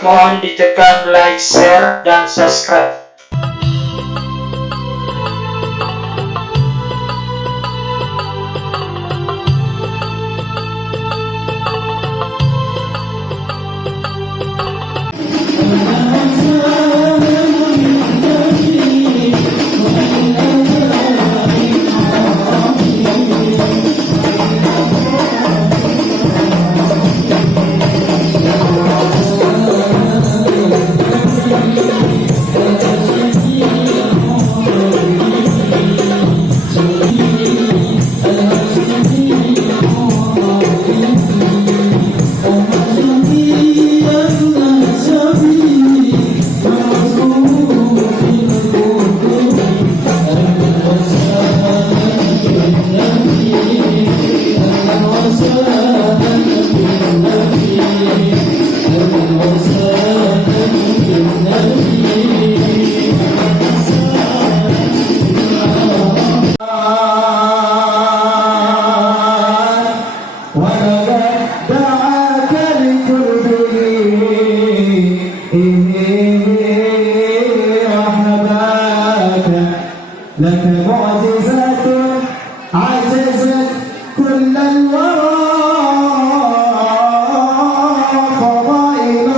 Mohon ditekan like, share, dan subscribe. لك معجزات عجزت كل الورى فضائل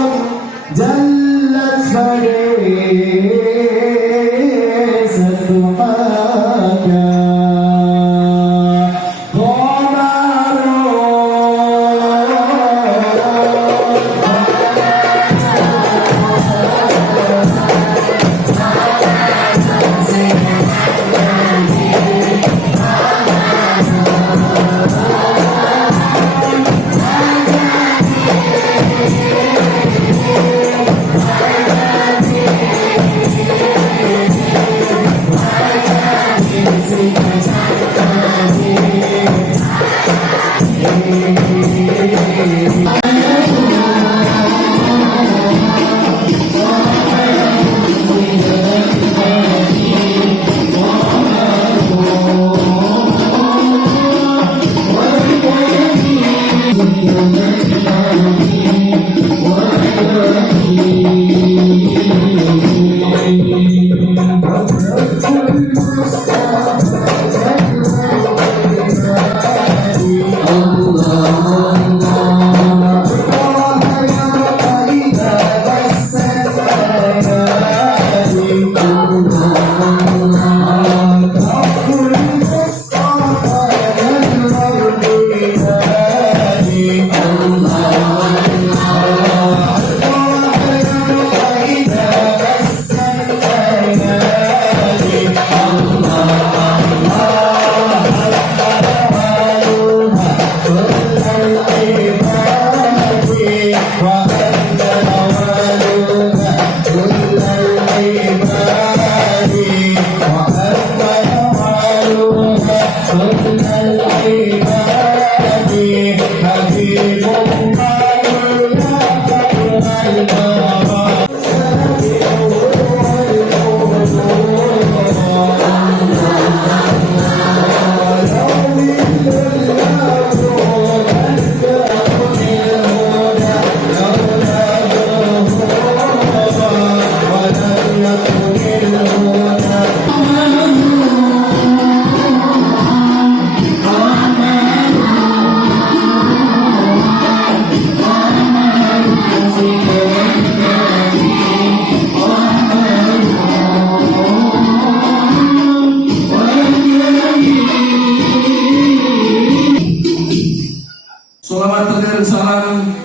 جلت فريست دعاك Salawat dan salam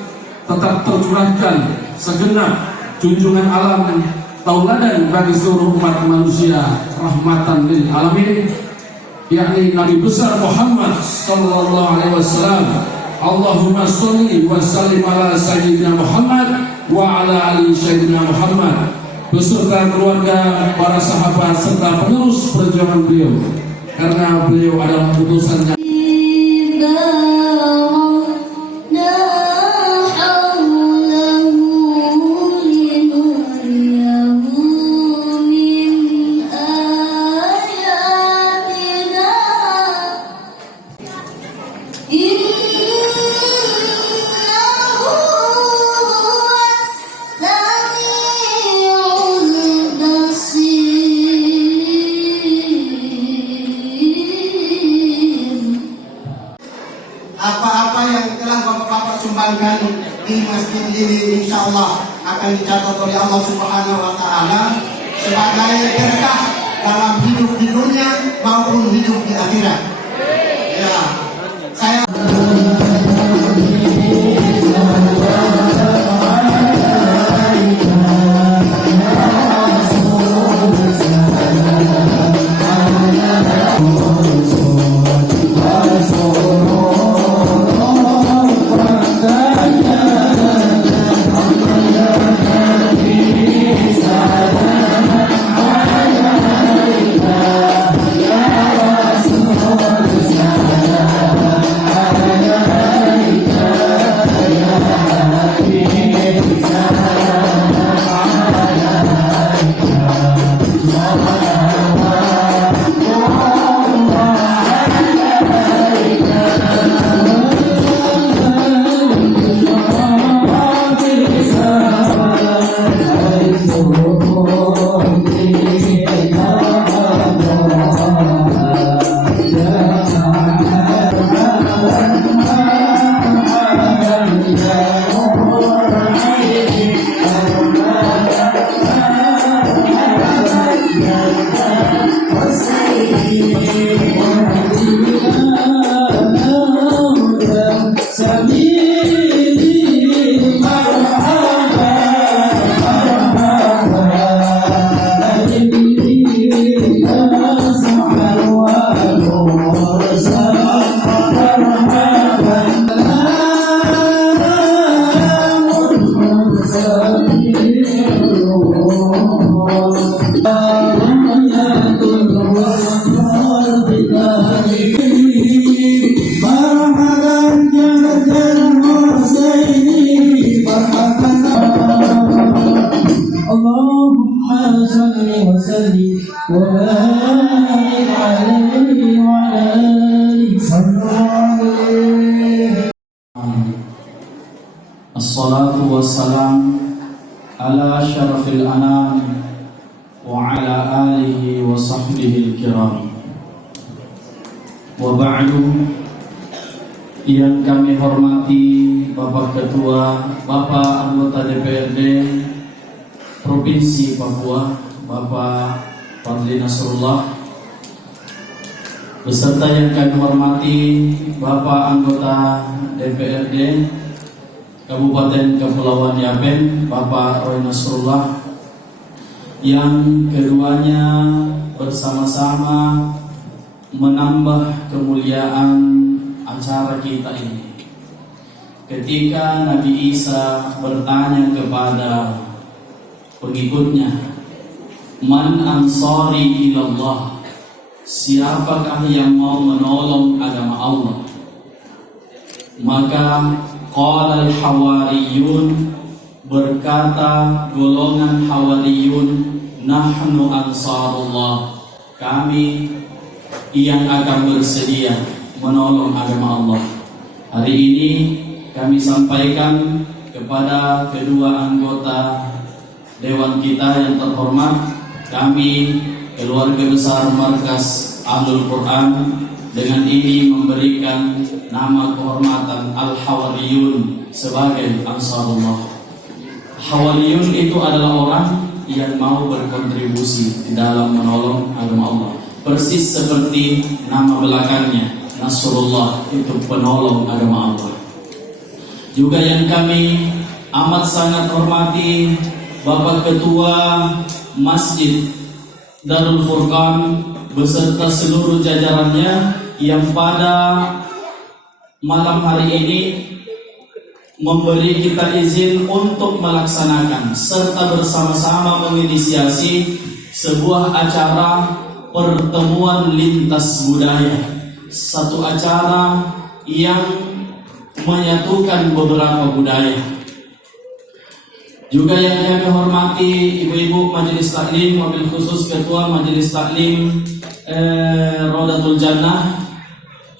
tetap tercurahkan segenap junjungan alam tauladan bagi seluruh umat manusia rahmatan lil alamin, yakni Nabi besar Muhammad sallallahu alaihi wasallam. Allahumma sholli wa sallim ala sayyidina Muhammad wa ala ali sayyidina Muhammad, beserta keluarga, para sahabat serta penerus perjuangan beliau, karena beliau adalah utusannya. إنه هو masjid ini insya Allah akan dicatat oleh Allah Subhanahu wa Ta'ala sebagai berkah dalam hidup di dunia maupun hidup di akhirat. Ya, saya Assalatu wassalam ala syarafil anam wa ala alihi wa sahbihi al-kiram. Wa ba'du, yang kami hormati Bapak Ketua, Bapak Anggota DPRD Provinsi Papua, Bapak Fadli Nasrullah, beserta yang kami hormati Bapak Anggota DPRD Kabupaten Kepulauan Yapen, Bapak Roy Nasrullah, yang keduanya bersama-sama menambah kemuliaan acara kita ini. Ketika Nabi Isa bertanya kepada pengikutnya, "Man ansari ilallah?" Siapakah yang mau menolong agama Allah? Maka qala al-hawariyun, berkata golongan hawariyun, nahnu ansarullah, kami yang akan bersedia menolong agama Allah. Hari ini kami sampaikan kepada kedua anggota dewan kita yang terhormat, kami keluarga besar Markas Ahlul Quran dengan ini memberikan nama kehormatan Al-Hawariyun sebagai Ansarullah. Hawariyun itu adalah orang yang mau berkontribusi di dalam menolong agama Allah. Persis seperti nama belakangnya, Nasrullah, itu penolong agama Allah. Juga yang kami amat sangat hormati Bapak Ketua Masjid Darul Furqan beserta seluruh jajarannya yang pada malam hari ini memberi kita izin untuk melaksanakan serta bersama-sama menginisiasi sebuah acara pertemuan lintas budaya, satu acara yang menyatukan beberapa budaya. Juga yang kami hormati ibu-ibu Majelis Taklim, wabil khusus Ketua Majelis Taklim Rodatul Jannah,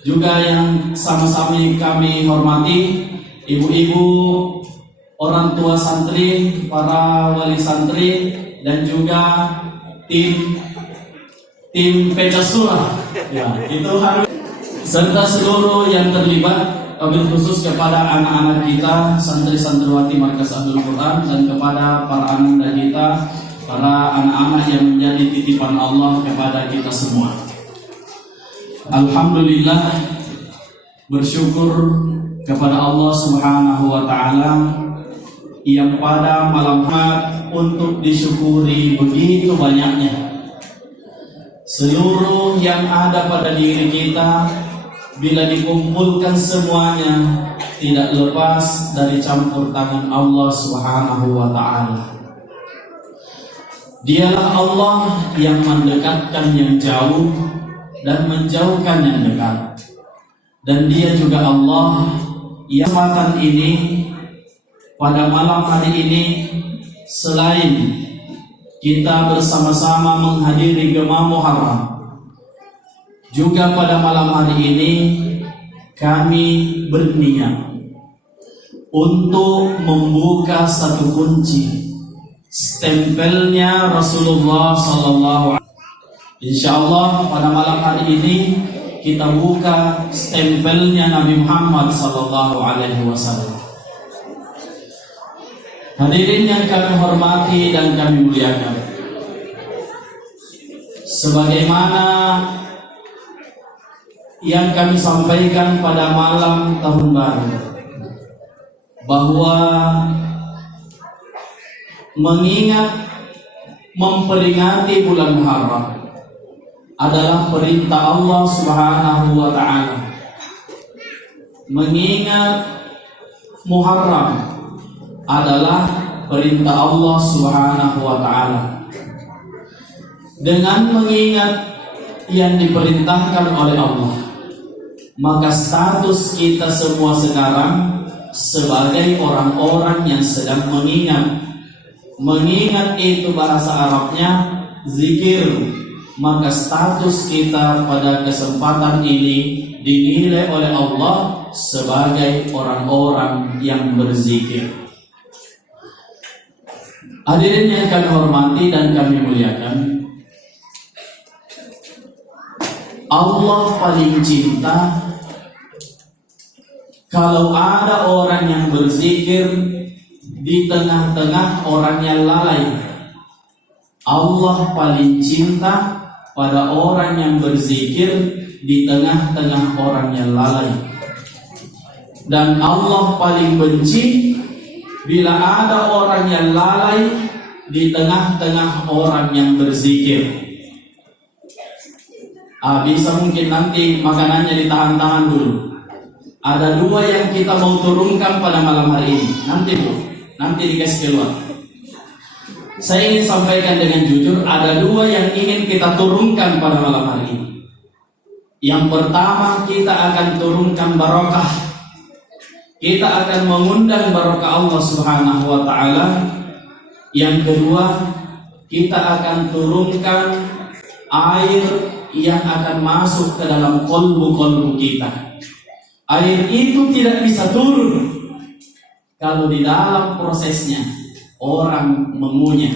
juga yang sama-sama kami hormati ibu-ibu orang tua santri, para wali santri, dan juga tim Pecasura, ya, itu harus serta seluruh yang terlibat wabil khusus kepada anak-anak kita, santri-santriwati Markas Ahlul Quran, dan kepada para ananda kita, para anak-anak yang menjadi titipan Allah kepada kita semua. Alhamdulillah, bersyukur kepada Allah Subhanahu wa Ta'ala yang pada malam hari untuk disyukuri begitu banyaknya. Seluruh yang ada pada diri kita, bila dikumpulkan semuanya, tidak lepas dari campur tangan Allah Subhanahu wa Ta'ala. Dialah Allah yang mendekatkan yang jauh dan menjauhkan yang dekat. Dan Dia juga Allah yang kesempatan ini, pada malam hari ini, selain kita bersama-sama menghadiri Gema Muharram, juga pada malam hari ini kami berniat untuk membuka satu kunci, stempelnya Rasulullah SAW. Insyaallah pada malam hari ini kita buka stempelnya Nabi Muhammad SAW. Hadirin yang kami hormati dan kami muliakan, sebagaimana yang kami sampaikan pada malam tahun baru, bahwa mengingat, memperingati bulan Muharram adalah perintah Allah Subhanahu wa Ta'ala. Mengingat Muharram adalah perintah Allah Subhanahu wa Ta'ala. Dengan mengingat yang diperintahkan oleh Allah, maka status kita semua sekarang sebagai orang-orang yang sedang mengingat. Mengingat itu bahasa Arabnya zikir. Maka status kita pada kesempatan ini dinilai oleh Allah sebagai orang-orang yang berzikir. Hadirin yang kami hormati dan kami muliakan, Allah paling cinta kalau ada orang yang berzikir di tengah-tengah orang yang lalai. Allah paling cinta pada orang yang berzikir di tengah-tengah orang yang lalai. Dan Allah paling benci bila ada orang yang lalai di tengah-tengah orang yang berzikir. Bisa mungkin nanti makanannya ditahan-tahan dulu. Ada dua yang kita mau turunkan pada malam hari ini. Nanti dikasih keluar. Saya ingin sampaikan dengan jujur, ada dua yang ingin kita turunkan pada malam hari ini. Yang pertama, kita akan turunkan barokah. Kita akan mengundang barokah Allah Subhanahu wa Ta'ala. Yang kedua, kita akan turunkan air yang akan masuk ke dalam kolbu-kolbu kita. Air itu tidak bisa turun kalau di dalam prosesnya orang mengunyah.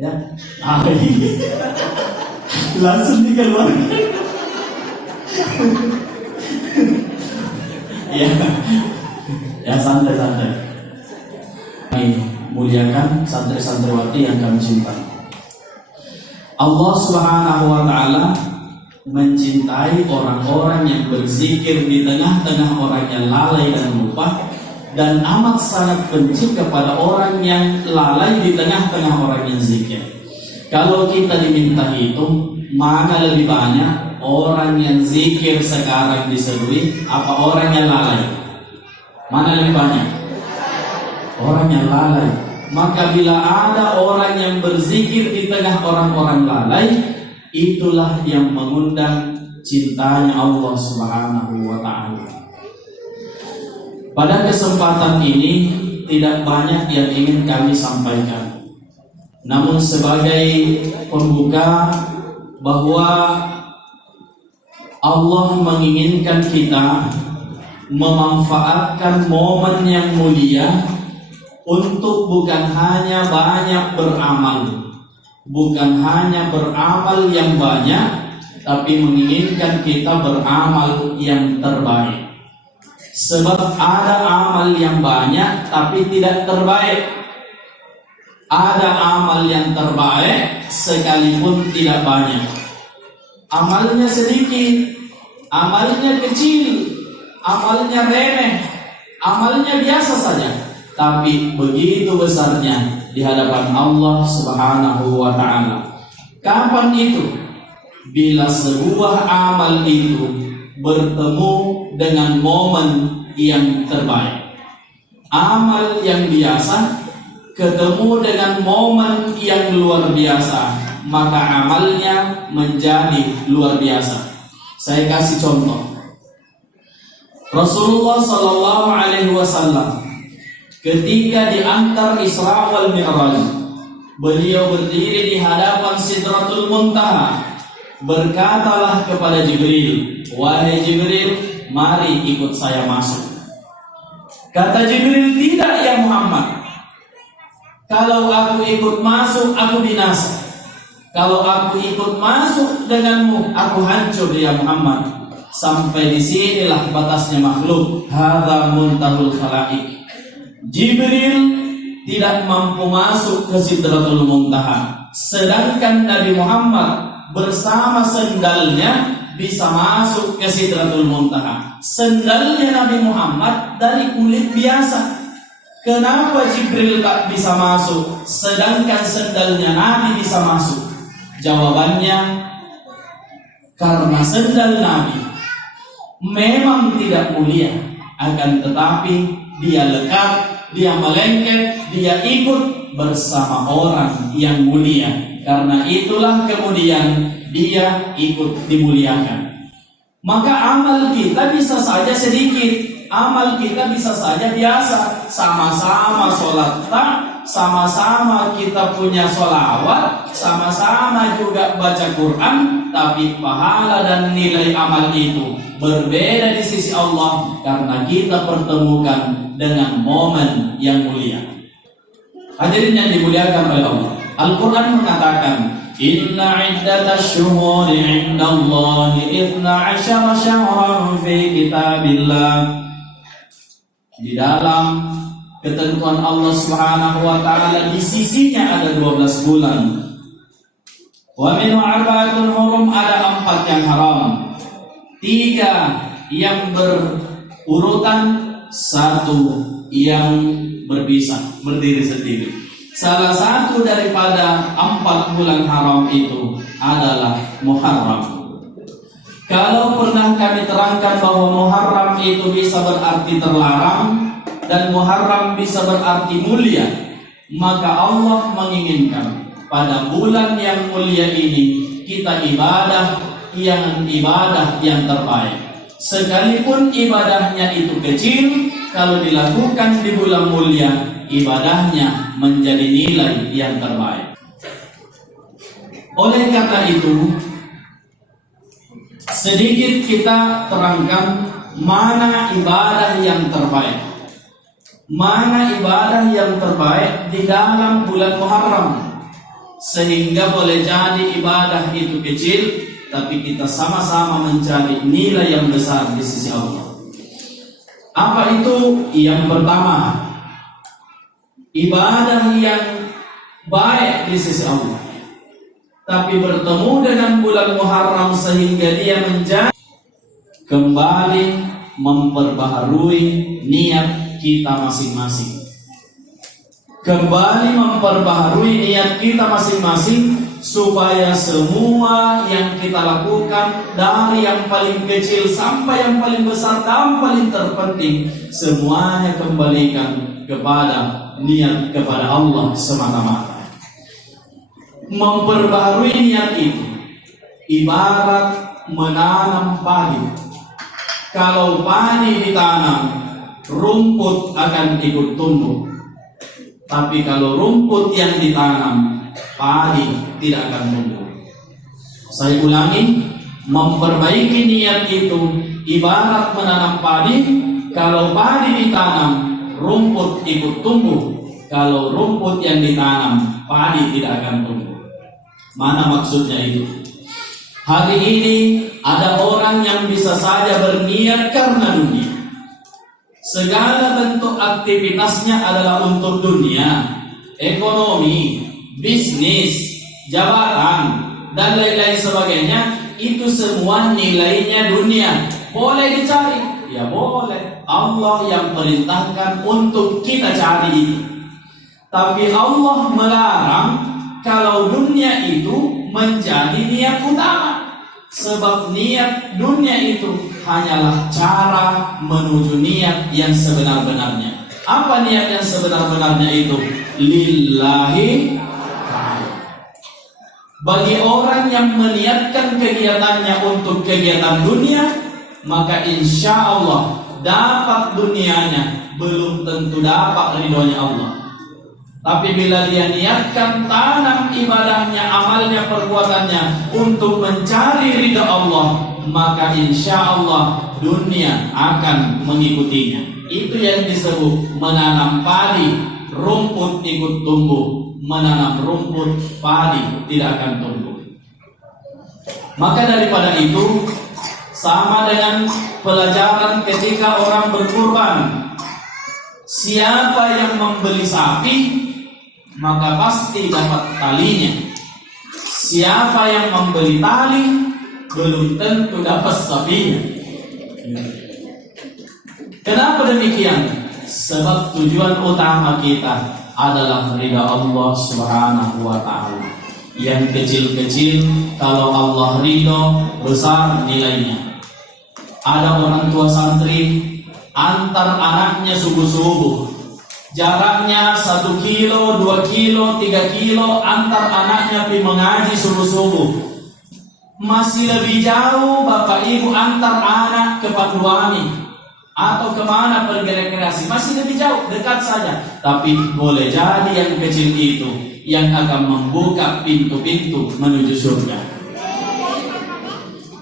Ya, langsung dikeluarkan. Ya santai-santai. Kami muliakan santri-santriwati yang kami cintai. Allah Subhanahu wa Ta'ala mencintai orang-orang yang berzikir di tengah-tengah orang yang lalai dan lupa, dan amat sangat benci kepada orang yang lalai di tengah-tengah orang yang zikir. Kalau kita diminta hitung, mana lebih banyak orang yang zikir sekarang disedui apa orang yang lalai? Mana lebih banyak? Orang yang lalai. Maka bila ada orang yang berzikir di tengah orang-orang lalai, itulah yang mengundang cintanya Allah Subhanahu wa Ta'ala. Pada kesempatan ini tidak banyak yang ingin kami sampaikan. Namun sebagai pembuka, bahwa Allah menginginkan kita memanfaatkan momen yang mulia untuk bukan hanya banyak beramal, bukan hanya beramal yang banyak, tapi menginginkan kita beramal yang terbaik. Sebab ada amal yang banyak tapi tidak terbaik. Ada amal yang terbaik sekalipun tidak banyak. Amalnya sedikit, amalnya kecil, amalnya remeh, amalnya biasa saja, tapi begitu besarnya di hadapan Allah Subhanahu wa Ta'ala. Kapan itu? Bila sebuah amal itu bertemu dengan momen yang terbaik. Amal yang biasa ketemu dengan momen yang luar biasa, maka amalnya menjadi luar biasa. Saya kasih contoh. Rasulullah Sallallahu Alaihi Wasallam ketika diantar Isra wal Mi'raj, beliau berdiri di hadapan Sidratul Muntaha. Berkatalah kepada Jibril, "Wahai Jibril, mari ikut saya masuk." Kata Jibril, "Tidak ya Muhammad. Kalau aku ikut masuk, aku binasa. Kalau aku ikut masuk denganmu, aku hancur ya Muhammad." Sampai di sinilah batasnya makhluk. Hadza muntahul khalaiq. Jibril tidak mampu masuk ke Sidratul Muntaha, sedangkan Nabi Muhammad bersama sendalnya bisa masuk ke Sidratul Muntaha. Sendalnya Nabi Muhammad dari kulit biasa. Kenapa Jibril tak bisa masuk, sedangkan sendalnya Nabi bisa masuk? Jawabannya, karena sendal Nabi memang tidak mulia, akan tetapi dia lekat, dia melengket, dia ikut bersama orang yang mulia. Karena itulah kemudian dia ikut dimuliakan. Maka amal kita bisa saja sedikit, amal kita bisa saja biasa. Sama-sama sholat tak, sama-sama kita punya sholawat, sama-sama juga baca Quran, tapi pahala dan nilai amal itu berbeda di sisi Allah karena kita pertemukan dengan momen yang mulia. Hadirin yang dimuliakan oleh Allah, Al-Quran mengatakan, "Inna iddatash syuhuri 'indallahi 12 syahran fi kitabillah." Di dalam ketentuan Allah Subhanahu wa Ta'ala, di sisinya ada 12 bulan. Wa min arba'atun hurum, ada 4 yang haram, 3 yang berurutan, 1 yang berpisah, berdiri sendiri. Salah satu daripada 4 bulan haram itu adalah Muharram. Kalau pernah kami terangkan bahwa Muharram itu bisa berarti terlarang dan Muharram bisa berarti mulia, maka Allah menginginkan pada bulan yang mulia ini kita ibadah yang terbaik. Sekalipun ibadahnya itu kecil, kalau dilakukan di bulan mulia, ibadahnya menjadi nilai yang terbaik. Oleh karena itu, sedikit kita terangkan mana ibadah yang terbaik. Mana ibadah yang terbaik di dalam bulan Muharram. Sehingga boleh jadi ibadah itu kecil, tapi kita sama-sama mencari nilai yang besar di sisi Allah. Apa itu? Yang pertama, ibadah yang baik di sisi Allah, tapi bertemu dengan bulan Muharram sehingga dia menjadi kembali memperbaharui niat kita masing-masing. Kembali memperbaharui niat kita masing-masing supaya semua yang kita lakukan, dari yang paling kecil sampai yang paling besar dan paling terpenting, semuanya kembalikan kepada niat kepada Allah semata-mata. Memperbaharui niat itu ibarat menanam padi. Kalau padi ditanam, rumput akan ikut tumbuh. Tapi kalau rumput yang ditanam, padi tidak akan tumbuh. Saya ulangi, memperbaiki niat itu ibarat menanam padi. Kalau padi ditanam, rumput ikut tumbuh. Kalau rumput yang ditanam, padi tidak akan tumbuh. Mana maksudnya itu? Hari ini ada orang yang bisa saja berniat karena dunia. segala bentuk aktivitasnya adalah untuk dunia, ekonomi, bisnis, jabatan, dan lain-lain sebagainya, itu semua nilainya dunia. Boleh dicari? Ya boleh. Allah yang perintahkan untuk kita cari itu. Tapi Allah melarang kalau dunia itu menjadi niat utama. Sebab niat dunia itu hanyalah cara menuju niat yang sebenar-benarnya. Apa niat yang sebenar-benarnya itu? Lillahi ta'ala. Bagi orang yang meniatkan kegiatannya untuk kegiatan dunia, maka insya Allah dapat dunianya, belum tentu dapat ridhonya Allah. Tapi bila dia niatkan tanam ibadahnya, amalnya, perbuatannya untuk mencari ridha Allah, maka insya Allah dunia akan mengikutinya. Itu yang disebut menanam padi, rumput ikut tumbuh. Menanam rumput, padi tidak akan tumbuh. Maka daripada itu, sama dengan pelajaran ketika orang berkurban. Siapa yang membeli sapi, maka pasti dapat talinya. Siapa yang membeli tali, belum tentu dapat sapinya. Kenapa demikian? Sebab tujuan utama kita adalah ridha Allah Subhanahu wa ta'ala. Yang kecil-kecil kalau Allah ridho, besar nilainya. Ada orang tua santri antar anaknya subuh-subuh, jaraknya 1 kilo, 2 kilo, 3 kilo, antar anaknya pergi mengaji subuh-subuh. Masih lebih jauh bapak ibu antar anak ke Paduani atau kemana pergi rekreasi, masih lebih jauh, dekat saja. Tapi boleh jadi yang kecil itu yang akan membuka pintu-pintu menuju surga.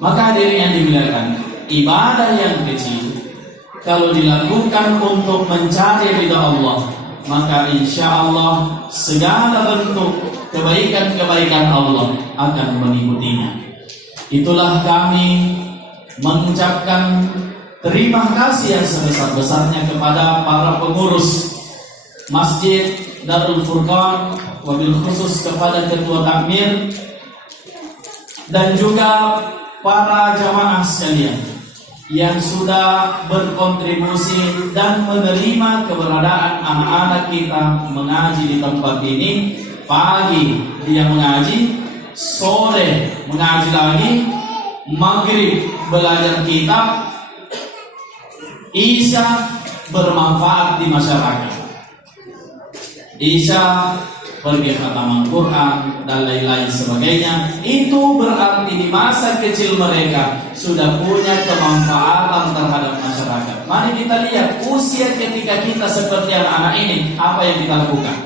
Maka hadirin yang dimuliakan, ibadah yang kecil kalau dilakukan untuk mencari ridha Allah, maka insya Allah segala bentuk kebaikan-kebaikan Allah akan mengikutinya. Itulah kami mengucapkan terima kasih yang sebesar-besarnya kepada para pengurus Masjid Darul Furqan, wabil khusus kepada Ketua Takmir dan juga para jamaah sekalian yang sudah berkontribusi dan menerima keberadaan anak-anak kita mengaji di tempat ini. Pagi dia mengaji, sore mengaji lagi, maghrib belajar kitab, isya bermanfaat di masyarakat. Isya pergi khataman Quran dan lain-lain sebagainya. Itu berarti di masa kecil mereka sudah punya kemanfaatan terhadap masyarakat. Mari kita lihat usia ketika kita seperti anak-anak ini, apa yang kita lakukan?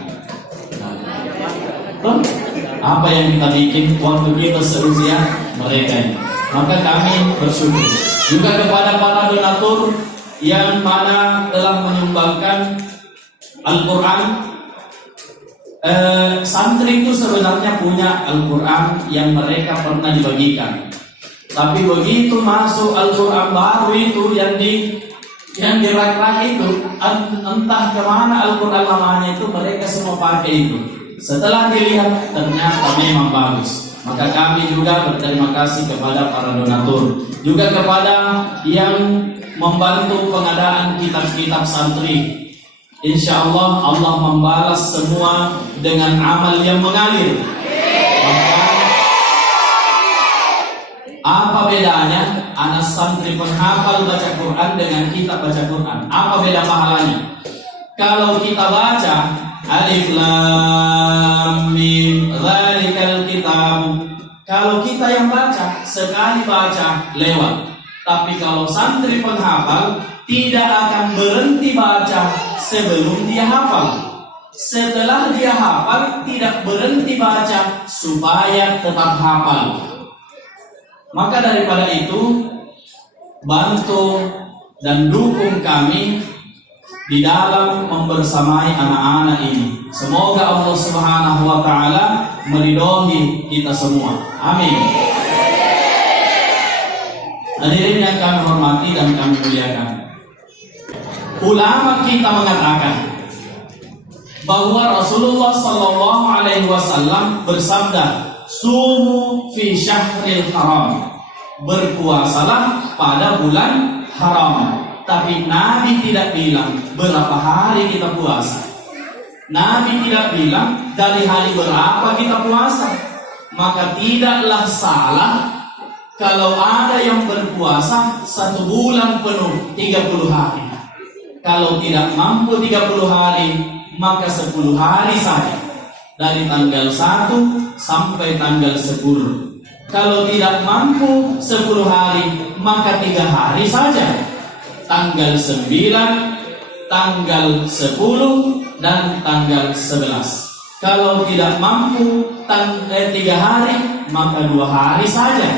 Apa yang kita bikin waktu kita seusia mereka ini. Maka kami bersyukur juga kepada para donatur yang mana telah menyumbangkan Al-Quran. Santri itu sebenarnya punya Al-Quran yang mereka pernah dibagikan. Tapi begitu masuk Al-Quran baru itu yang dirak-rak itu, entah kemana Al-Quran lamanya itu, mereka semua pakai itu. Setelah dilihat ternyata memang bagus. Maka kami juga berterima kasih kepada para donatur, juga kepada yang membantu pengadaan kitab-kitab santri. Insya Allah Allah membalas semua dengan amal yang mengalir. Maka apa bedanya anak santri penghafal baca Quran dengan kita baca Quran? Apa beda pahalanya? Kalau kita baca Alif Lam Mim Dzalikal Kitab, kalau kita yang baca sekali baca lewat. Tapi kalau santri penghafal tidak akan berhenti baca sebelum dia hafal. Setelah dia hafal tidak berhenti baca supaya tetap hafal. Maka daripada itu bantu dan dukung kami di dalam membersamai anak-anak ini. Semoga Allah Subhanahu wa ta'ala meridhoi kita semua. Amin. Hadirin yang kami hormati dan kami muliakan, Ulama kita mengatakan bahwa Rasulullah Sallallahu Alaihi Wasallam bersabda, "Sumu fi syahril haram." Berpuasalah pada bulan haram. Tapi Nabi tidak bilang berapa hari kita puasa. Nabi tidak bilang dari hari berapa kita puasa. Maka tidaklah salah kalau ada yang berpuasa 1 bulan penuh 30 hari. Kalau tidak mampu 30 hari, maka 10 hari saja. Dari tanggal 1 sampai tanggal 10. Kalau tidak mampu 10 hari, maka 3 hari saja. Tanggal 9, tanggal 10, dan tanggal 11. Kalau tidak mampu 3 hari, maka 2 hari saja.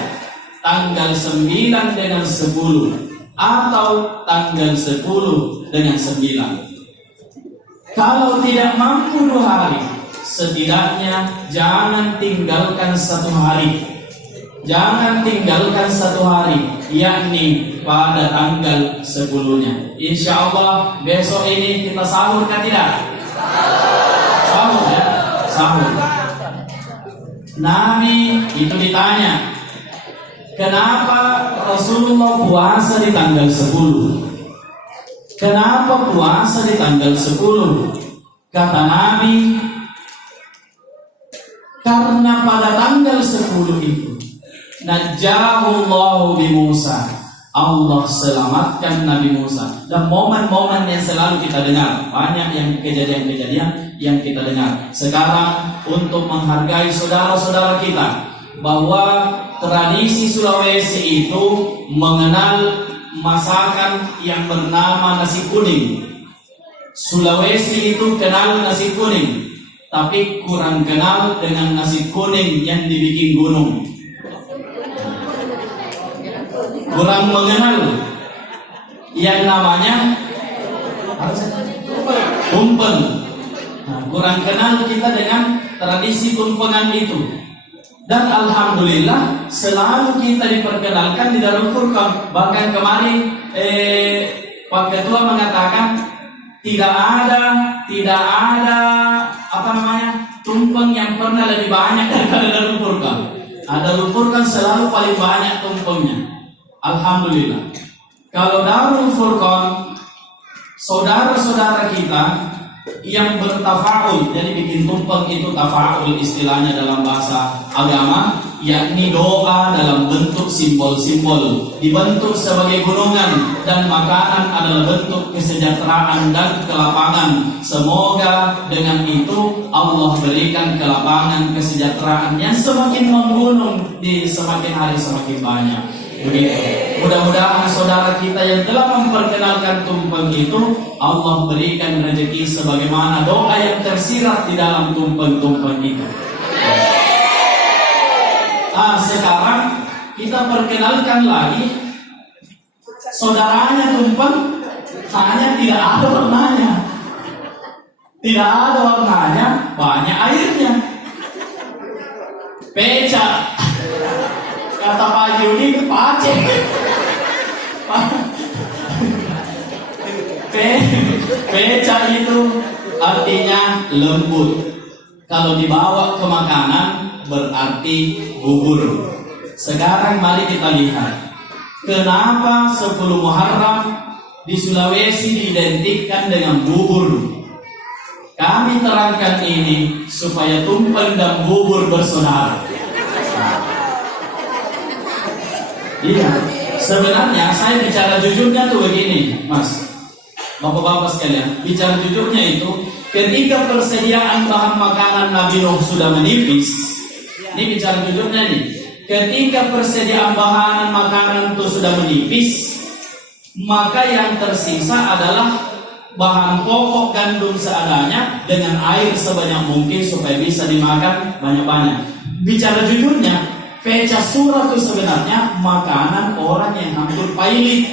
Tanggal 9 dengan 10, atau tanggal 10 dengan 9. Kalau tidak mampu 2 hari, setidaknya jangan tinggalkan 1 hari. Jangan tinggalkan 1 hari, yakni pada tanggal 10-nya. Insya Allah besok ini kita sahur kan tidak? Sahur ya, sahur. Nabi itu ditanya, kenapa Rasulullah puasa di tanggal 10? Kenapa puasa di tanggal 10? Kata Nabi, karena pada tanggal 10 itu Najahullahu bi Musa, Allah selamatkan Nabi Musa. Dan momen-momen yang selalu kita dengar, banyak yang kejadian-kejadian yang kita dengar. Sekarang untuk menghargai saudara-saudara kita, bahwa tradisi Sulawesi itu mengenal masakan yang bernama nasi kuning. Sulawesi itu kenal nasi kuning, tapi kurang kenal dengan nasi kuning yang dibikin gunung. Kurang mengenal yang namanya tumpeng. Nah, kurang kenal kita dengan tradisi tumpengan itu. Dan alhamdulillah selalu kita diperkenalkan di dalam Furqan. Bahkan kemarin Pak Ketua mengatakan tidak ada tumpeng yang pernah lebih banyak daripada dalam Furqan. Darul Furqan selalu paling banyak tumpengnya. Alhamdulillah. Kalau Darul Furqan, saudara-saudara kita yang bertafaul, jadi bikin tumpeng itu tafaul istilahnya dalam bahasa agama, yakni doa dalam bentuk simbol-simbol, dibentuk sebagai gunungan, dan makanan adalah bentuk kesejahteraan dan kelapangan. Semoga dengan itu Allah berikan kelapangan, kesejahteraan yang semakin menggunung di semakin hari semakin banyak. Begitu. Mudah-mudahan saudara kita yang telah memperkenalkan tumpeng itu, Allah berikan rezeki sebagaimana doa yang tersirat di dalam tumpeng-tumpeng itu. Sekarang kita perkenalkan lagi saudaranya tumpeng, hanya tidak ada warnanya. Tidak ada warnanya, banyak airnya. Peca. Kata Pak Yudi, pacek. Peca itu artinya lembut. Kalau dibawa ke makanan berarti bubur. Sekarang mari kita lihat, kenapa 10 Muharram di Sulawesi diidentikan dengan bubur. Kami terangkan ini supaya tumpeng dan bubur bersaudara. Iya, sebenarnya saya bicara jujurnya tuh begini, Mas, Bapak-bapak sekalian. Bicara jujurnya itu, ketika persediaan bahan makanan Nabi Nuh sudah menipis, ini bicara jujurnya nih, ketika persediaan bahan makanan itu sudah menipis, maka yang tersisa adalah bahan pokok gandum seadanya dengan air sebanyak mungkin supaya bisa dimakan banyak-banyak. Bicara jujurnya, peca surah itu sebenarnya makanan orang yang hampir pailit.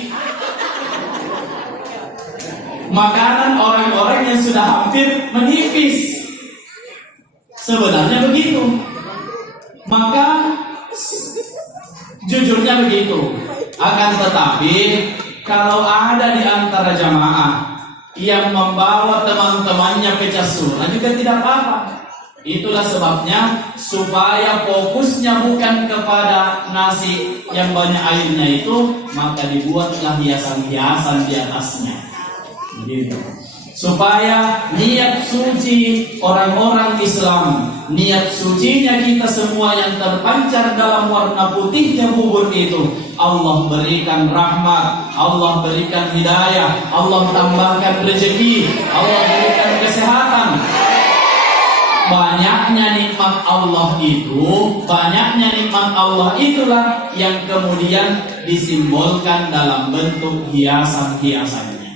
Makanan orang-orang yang sudah hampir menipis. Sebenarnya begitu. Maka jujurnya begitu. Akan tetapi kalau ada di antara jamaah yang membawa teman-temannya pecah surah juga tidak apa-apa. Itulah sebabnya supaya fokusnya bukan kepada nasi yang banyak airnya itu, maka dibuatlah hiasan-hiasan di atasnya. Begitu. Supaya niat suci orang-orang Islam, niat sucinya kita semua yang terpancar dalam warna putihnya bubur itu, Allah berikan rahmat, Allah berikan hidayah, Allah tambahkan rezeki, Allah berikan kesehatan. Banyaknya nikmat Allah itulah yang kemudian disimbolkan dalam bentuk hiasan-hiasannya.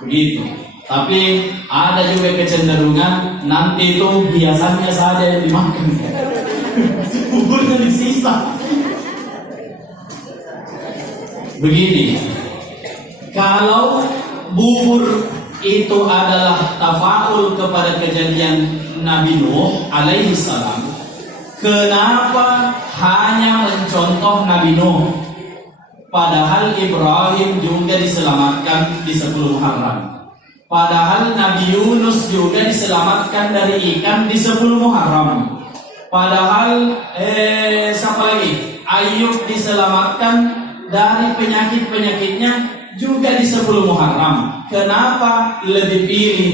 Begitu. Tapi ada juga kecenderungan nanti itu hiasannya saja yang dimakan, buburnya disisa. Begini, kalau bubur itu adalah tafaul kepada kejadian Nabi Nuh alaihi salam, kenapa hanya mencontoh Nabi Nuh? Padahal Ibrahim juga diselamatkan di 10 Muharram. Padahal Nabi Yunus juga diselamatkan dari ikan di 10 Muharram. Padahal siapa lagi? Ayub diselamatkan dari penyakit-penyakitnya juga di 10 Muharram. Kenapa lebih pilih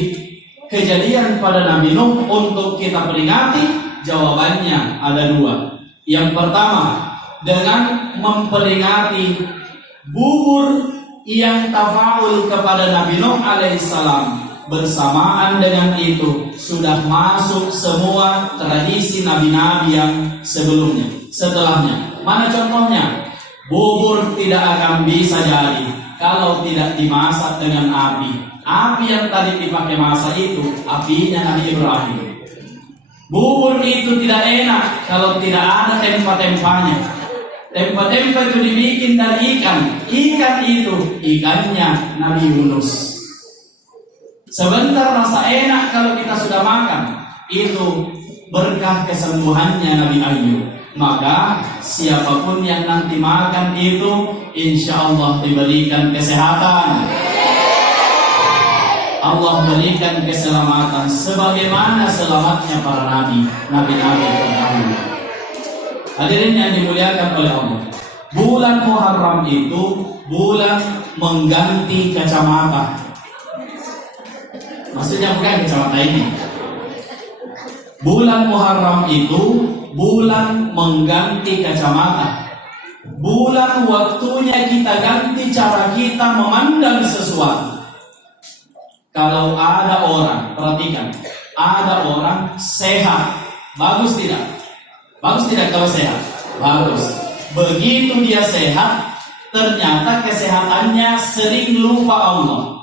kejadian pada Nabi Nuh untuk kita peringati? Jawabannya ada 2. Yang pertama, dengan memperingati bubur yang tafaul kepada Nabi Nuh alaihissalam, bersamaan dengan itu sudah masuk semua tradisi nabi-nabi yang sebelumnya, setelahnya. Mana contohnya? Bubur tidak akan bisa jadi kalau tidak dimasak dengan api. Api yang tadi dipakai masak itu apinya Nabi Ibrahim. Bubur itu tidak enak kalau tidak ada tempa-tempanya. Tempa-tempa itu dibikin dari ikan. Ikan itu ikannya Nabi Yunus. Sebentar rasa enak kalau kita sudah makan. Itu berkah kesembuhannya Nabi Ayub. Maka siapapun yang nanti makan itu, insya Allah diberikan kesehatan, Allah berikan keselamatan sebagaimana selamatnya para nabi-nabi terdahulu. Hadirin yang dimuliakan oleh Allah, bulan Muharram itu bulan mengganti kacamata. Maksudnya bukan kacamata ini. Bulan Muharram itu bulan mengganti kacamata. Bulan waktunya kita ganti cara kita memandang sesuatu. Kalau ada orang, perhatikan, ada orang sehat, bagus tidak? Bagus tidak kalau sehat? Bagus. Begitu dia sehat, ternyata kesehatannya sering lupa Allah,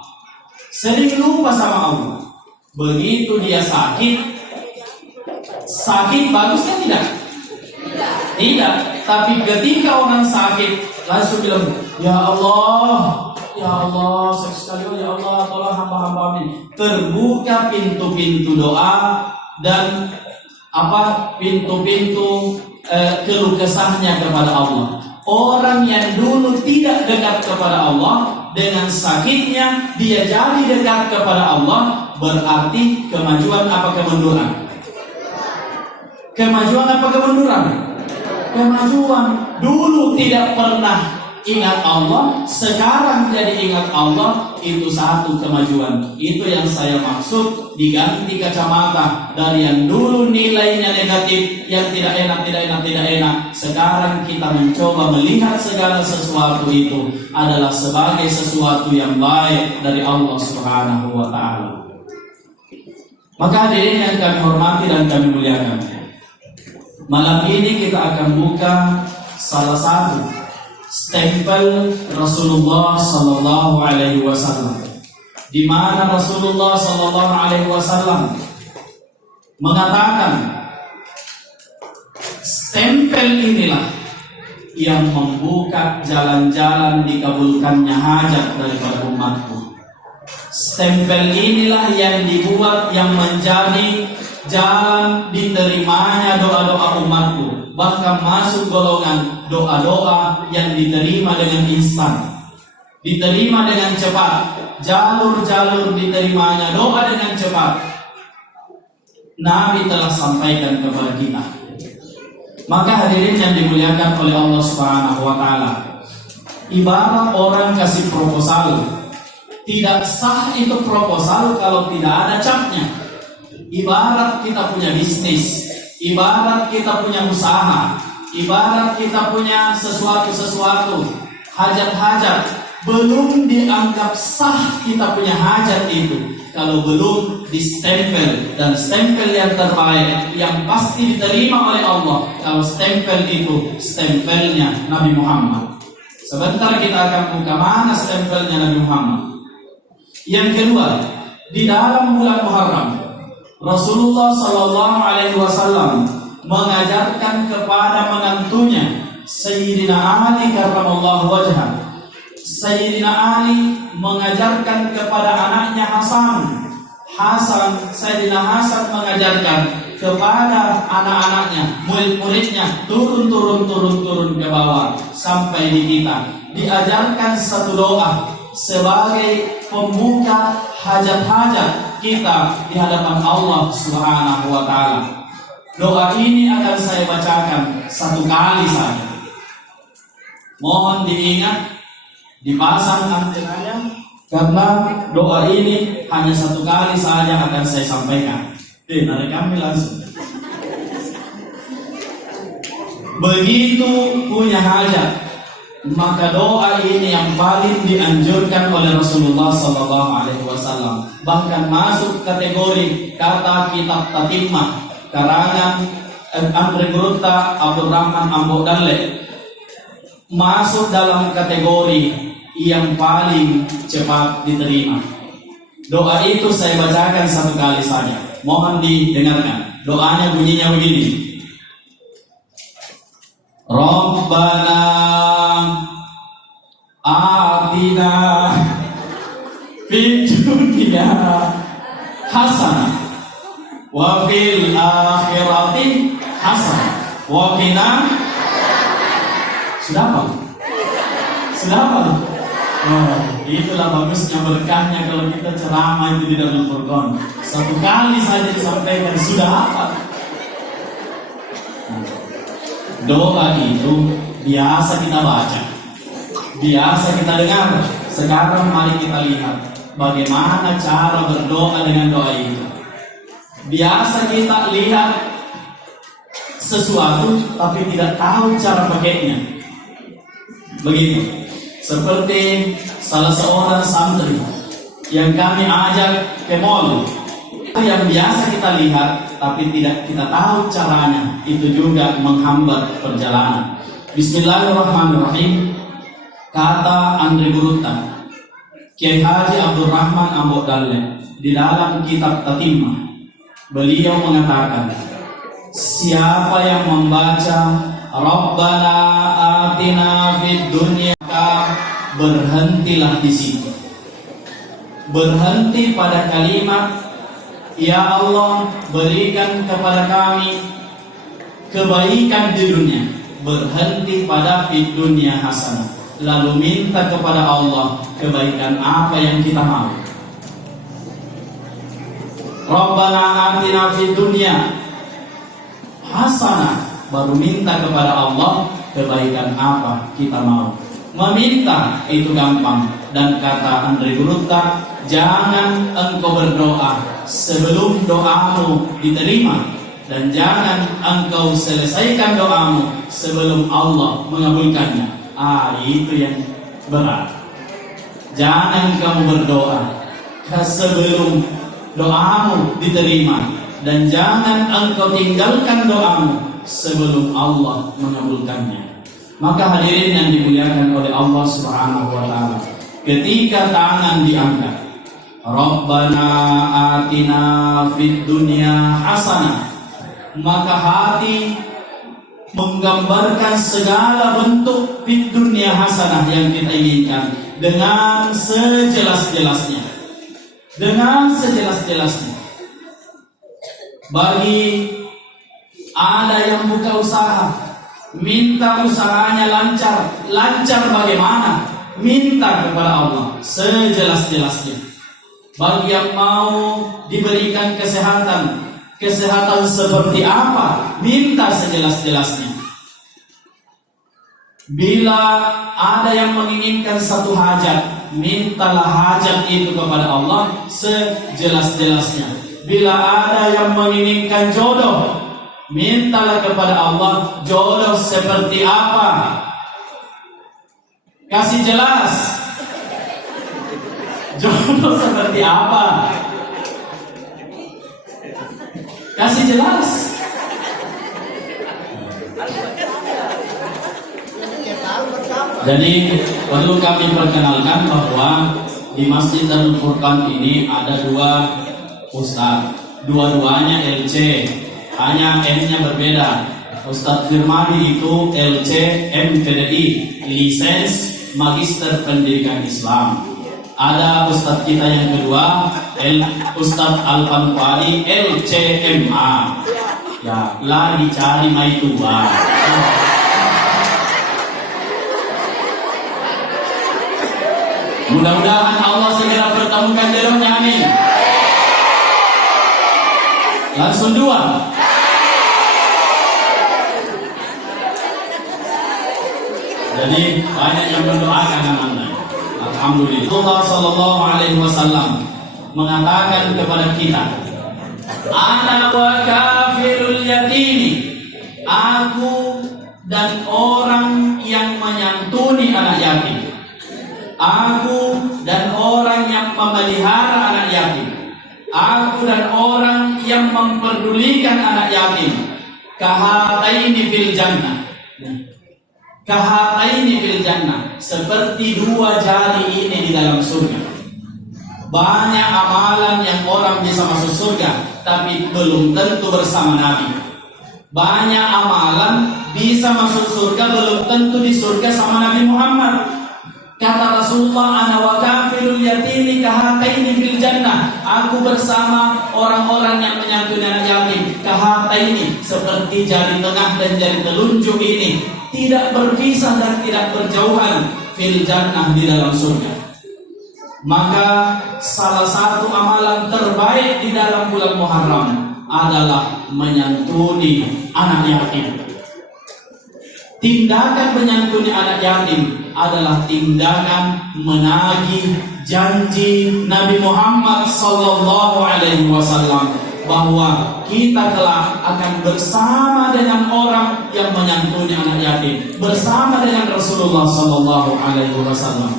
sering lupa sama Allah. Begitu dia sakit bagusnya tidak? Tidak. Tapi ketika orang sakit langsung bilang, ya Allah, sakit sekali, ya Allah, tolong hamba-hamba ini. Terbuka pintu-pintu doa dan pintu-pintu keluh kesahnya kepada Allah. Orang yang dulu tidak dekat kepada Allah, dengan sakitnya dia jadi dekat kepada Allah. Berarti kemajuan apa kemunduran? Kemajuan apa kemunduran? Kemajuan. Dulu tidak pernah ingat Allah, sekarang jadi ingat Allah, itu satu kemajuan. Itu yang saya maksud diganti kacamata. Dari yang dulu nilainya negatif, yang tidak enak, sekarang kita mencoba melihat segala sesuatu itu adalah sebagai sesuatu yang baik dari Allah Subhanahu wa ta'ala. Maka hadirin yang kami hormati dan kami muliakan, malam ini kita akan buka salah satu stempel Rasulullah Sallallahu Alaihi Wasallam, di mana Rasulullah Sallallahu Alaihi Wasallam mengatakan stempel inilah yang membuka jalan-jalan dikabulkannya hajat daripada umatku. Stempel inilah yang dibuat, yang menjadi jalan diterimanya doa-doa umatku, bahkan masuk golongan doa-doa yang diterima dengan instan. diterima dengan cepat, jalur-jalur diterimanya doa dengan cepat. Nabi telah sampaikan kepada kita. Maka hadirin yang dimuliakan oleh Allah Subhanahu wa taala, ibarat orang kasih proposal, tidak sah itu proposal kalau tidak ada capnya. Ibarat kita punya bisnis, ibarat kita punya usaha, ibarat kita punya sesuatu, hajat-hajat, belum dianggap sah kita punya hajat itu kalau belum distempel, dan stempel yang terbaik yang pasti diterima oleh Allah kalau stempel itu stempelnya Nabi Muhammad. Sebentar kita akan buka mana stempelnya Nabi Muhammad. Yang kedua, di dalam bulan Muharram Rasulullah Sallallahu Alaihi Wasallam mengajarkan kepada menantunya Sayyidina Ali karramallahu wajhah. Sayyidina Ali mengajarkan kepada anaknya Sayyidina Hasan mengajarkan kepada anak-anaknya, murid-muridnya, turun ke bawah sampai di kita. Diajarkan satu doa sebagai pembuka hajat-hajat kita di hadapan Allah Subhanahu wa taala. Doa ini akan saya bacakan satu kali saja. Mohon diingat, dipasang antenanya, karena doa ini hanya satu kali saja akan saya sampaikan. Narik langsung. Begitu punya hajat, maka doa ini yang paling dianjurkan oleh Rasulullah Sallallahu Alaihi Wasallam. Bahkan masuk kategori kata kitab Tatimah karangan Andre Gurutta Abdurrahman Ambo Dalle, masuk dalam kategori yang paling cepat diterima. Doa itu saya bacakan satu kali saja. Mohon didengarkan. Doanya bunyinya begini. Rabbana atina fid dunya hasanah wa fil akhirati hasanah wa qina. Sudah apa? Oh, itulah bagusnya berkahnya kalau kita ceramah itu di Darul Furqan. Satu kali saja disampaikan sudah apa? Doa itu biasa kita baca, biasa kita dengar. Sekarang mari kita lihat bagaimana cara berdoa dengan doa itu. Biasa kita lihat sesuatu tapi tidak tahu cara pakainya. Begitu. Seperti salah seorang santri yang kami ajak ke mall, yang biasa kita lihat tapi tidak kita tahu caranya, itu juga menghambat perjalanan. Bismillahirrahmanirrahim. Kata Andre Gurutta, Kiai Haji Abdurrahman Ambo Dalle di dalam kitab Tatimah, beliau mengatakan, siapa yang membaca Rabbana atina fid dunya, berhentilah di situ. Berhenti pada kalimat ya Allah, berikan kepada kami kebaikan di dunia. Berhenti pada fid dunya hasanah. Lalu minta kepada Allah kebaikan apa yang kita mau. Rabbana atina fid dunya hasanah, baru minta kepada Allah kebaikan apa kita mau. Meminta itu gampang, dan kata Andre Gurutta, jangan engkau berdoa sebelum doamu diterima, dan jangan engkau selesaikan doamu sebelum Allah mengabulkannya. Itu yang berat. Jangan kamu berdoa sebelum doamu diterima, dan jangan engkau tinggalkan doamu sebelum Allah mengabulkannya. Maka hadirin yang dimuliakan oleh Allah Subhanahu wa taala, ketika tangan diangkat, Rabbana atina fid dunya hasanah, maka hati menggambarkan segala bentuk fid dunya hasanah yang kita inginkan dengan sejelas-jelasnya. Dengan sejelas-jelasnya. Bagi ada yang buka usaha, minta usahanya lancar. Lancar bagaimana? minta kepada Allah sejelas-jelasnya. Bagi yang mau diberikan kesehatan seperti apa, minta sejelas-jelasnya. Bila ada yang menginginkan satu hajat, mintalah hajat itu kepada Allah sejelas-jelasnya. Bila ada yang menginginkan jodoh, mintalah kepada Allah jodoh seperti apa. Kasih jelas. Jodoh seperti apa? Kasih jelas. Jadi perlu kami perkenalkan bahwa di Masjid Darul Furqan ini ada dua ustaz, dua-duanya LC, hanya M-nya berbeda. Ustadz Firmadi itu LC MPDI, lisens Magister Pendidikan Islam. Ada ustadz kita yang kedua, Ustadz Al-Panfali LCMA. Ya, lagi cari mai tua. Mudah-mudahan Allah segera pertemukan jodohnya, amin. Langsung dua. Jadi banyak yang mendoakan Anda. Alhamdulillah. Allah Sallallahu Alaihi Wasallam mengatakan kepada kita, Ana wa kafirul yatimi, aku dan orang yang menyantuni anak yatim, aku dan orang yang memelihara anak yatim, aku dan orang yang memperdulikan anak yatim, kahataini fil jannah. Kahataini fil jannah, seperti dua jari ini di dalam surga. Banyak amalan yang orang bisa masuk surga, tapi belum tentu bersama Nabi. Banyak amalan bisa masuk surga, belum tentu di surga sama Nabi Muhammad. Kata Rasulullah, ana wa kafirul yatimi kahataini fil jannah, aku bersama orang-orang yang menyantuni anak yatim, kahataini, seperti jari tengah dan jari telunjuk ini, tidak berpisah dan tidak berjauhan, fil jannah, di dalam surga. Maka salah satu amalan terbaik di dalam bulan Muharram adalah menyantuni anak yatim. Tindakan menyantuni anak yatim adalah tindakan menagih janji Nabi Muhammad Sallallahu Alaihi Wasallam bahwa kita kelak akan bersama dengan orang yang menyantuni anak yatim, bersama dengan Rasulullah Sallallahu Alaihi Wasallam.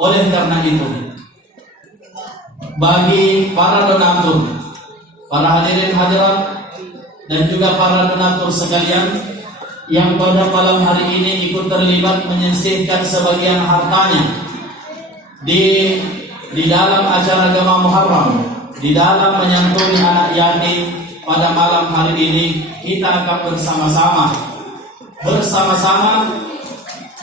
Oleh karena itu, bagi para donatur, para hadirin hadirat, dan juga para donatur sekalian yang pada malam hari ini ikut terlibat menyisihkan sebagian hartanya di dalam acara Gema Muharram, di dalam menyantuni anak yatim pada malam hari ini, kita akan bersama-sama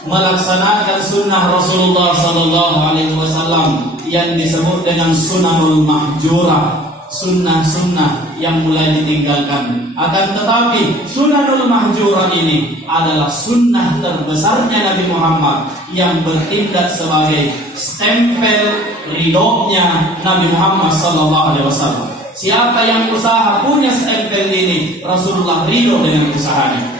melaksanakan sunnah Rasulullah Sallallahu Alaihi Wasallam yang disebut dengan Sunnahul Mahjurah, sunnah-sunnah yang mulai ditinggalkan. Akan tetapi Sunnahul Mahjurah ini adalah sunnah terbesarnya Nabi Muhammad yang bertindak sebagai stempel ridhonya Nabi Muhammad Sallallahu Alaihi Wasallam. Siapa yang usaha punya stempel ini, Rasulullah ridho dengan usahanya.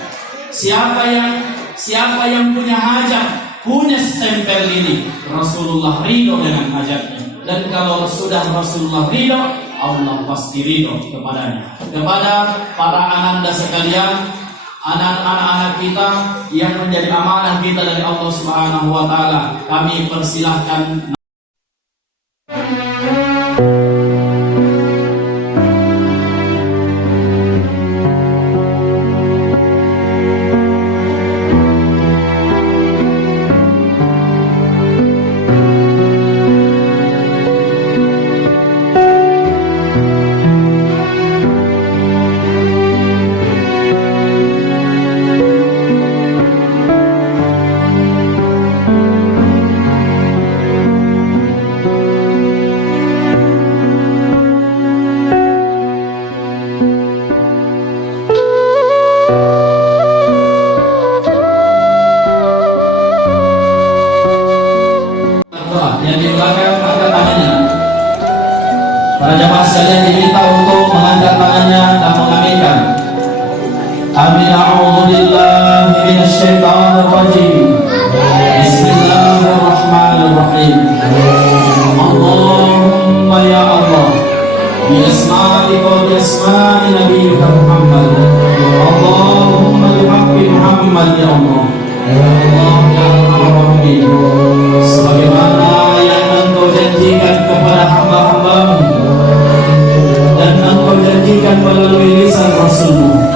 Siapa yang punya hajat, punya stempel ini, Rasulullah ridho dengan hajatnya. Dan kalau sudah Rasulullah ridho, Allah pasti ridho kepadanya. Kepada para ananda sekalian, anak-anak kita yang menjadi amanah kita dari Allah Subhanahu wa taala, kami persilahkan. Amin. A'udzubillahi minasyaitonir rajim. Bismillahirrahmanirrahim. Allahumma ya Allah, bi asma'ika wa bi asma'i nabiyyika Muhammad. Allahumma bi haqqi Muhammad ya Allah. Ya Allah ya Rahman. Sebagaimana yang Engkau janjikan kepada hamba-hamba-Mu dan Engkau janjikan melalui lisan Rasul-Mu,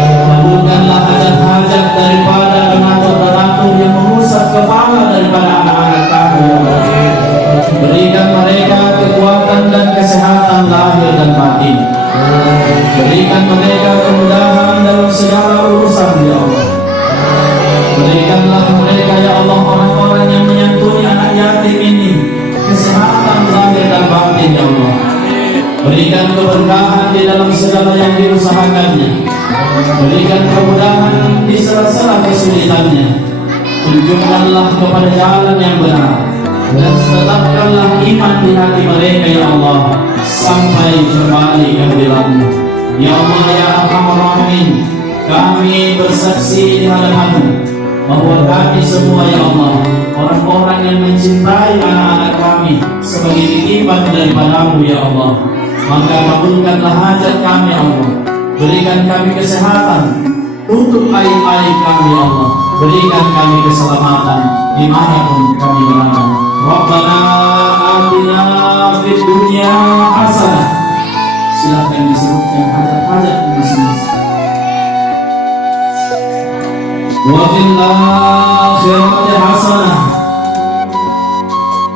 kabulkanlah hajat-hajat daripada donatur-donatur yang mengusap kepala daripada anak-anak kami. Berikan mereka kekuatan dan kesehatan lahir dan batin. Berikan mereka kemudahan dalam segala urusan ya Allah. Berikanlah mereka ya Allah, orang-orang yang menyantuni anak yatim ini, kesehatan lahir dan batin ya Allah. Berikan keberkahan di dalam segala yang diusahakannya. Berikan kemudahan di sela-sela kesulitannya. Tunjukkanlah kepada jalan yang benar dan tetapkanlah iman di hati mereka ya Allah sampai kembali kehadiran-Mu. Ya Allah ya Arhamar Rahimin, kami bersaksi di hadapan-Mu bahwa kami semua ya Allah orang-orang yang mencintai anak-anak kami sebagai titipan daripada-Mu ya Allah. Maka kabulkanlah hajat kami ya Allah. Berikan kami kesehatan, tutup aib-aib kami ya Allah. Berikan kami keselamatan dimanapun kami berada. Rabbana atina fid dunya hasanah. Silakan disebutkan hajat-hajat masing-masing. Wa fil akhirati hasanah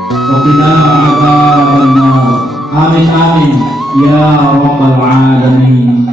wa qina adzabannar. Amin amin ya rabbal alamin.